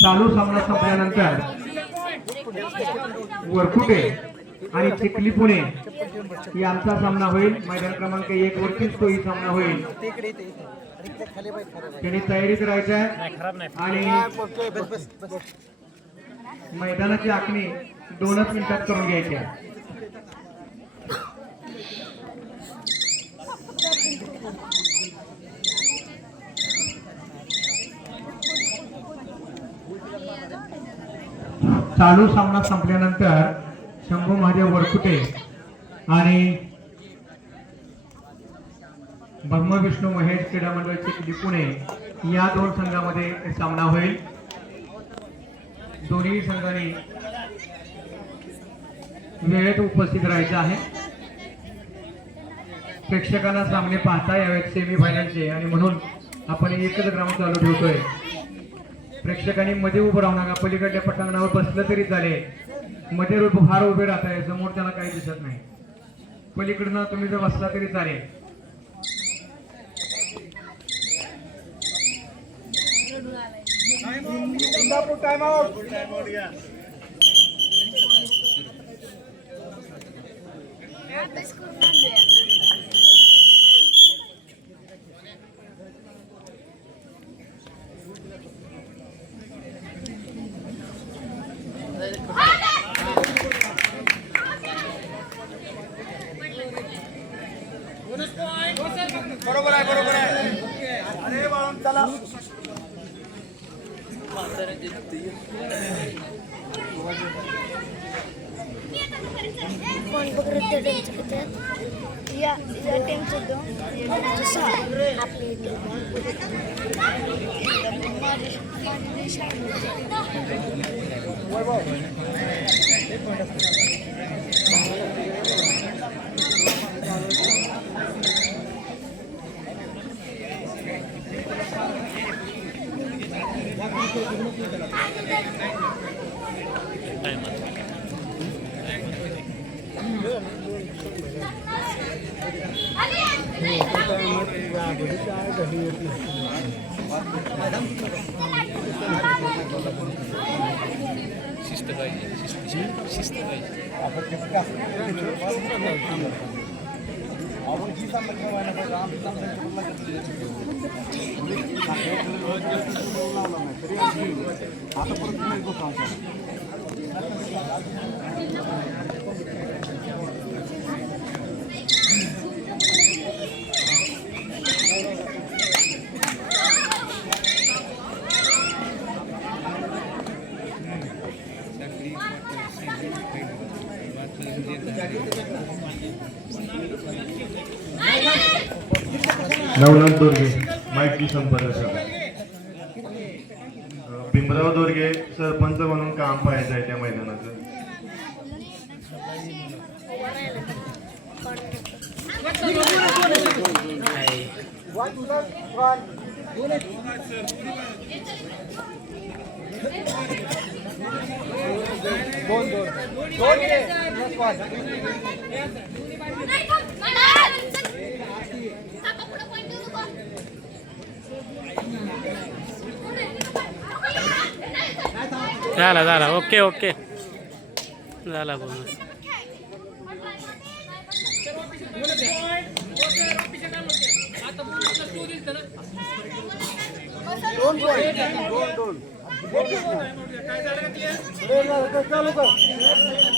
चालू सामना संपल्यानंतर वरकुटे आणि चिखली पुणे यांचा सामना होईल. मैदान क्रमांक एक वरतीच तोही सामना होईल. त्यांनी तयारीत राहायचं आहे आणि मैदानाची आखणी दोनच मिनिटात करून घ्यायची आहे. चालू सामना संपल्यानंतर शंभू महादेव वरकुटे आणि ब्रह्म विष्णू महेश क्रीडा मंडळ चिखली पुणे या दोन संघामध्ये सामना होईल. दोन्ही संघांनी वेळेत उपस्थित राहायचे आहे. प्रेक्षकांना सामने पाहता यावेत सेमी फायनलचे आणि म्हणून आपण एकच ग्राउंड चालू ठेवतोय. प्रेक्षकांनी मध्ये उभं राहू नका. पलीकडल्या पटांगणावर बसलं तरी चालेल. मध्ये उभं फार उभे राहत आहे समोर त्याला काही दिसत नाही. पलीकडनं तुम्ही जर बसला तरी चालेल. बरोबर चला. कोण पकडत त्या टीमचं किती आहेत? या या टीमचं दोन या टीमचं सहा आपली टीम नवनाथ दोरगे माहिती सर भीमराव दोर्गे सरपंच म्हणून काम पाहायचं आहे त्या मैदानाचं. दोन दोन दोन झाला झाला. Okay okay. झाला बोल दोन दोन. दोन दोन चालू कर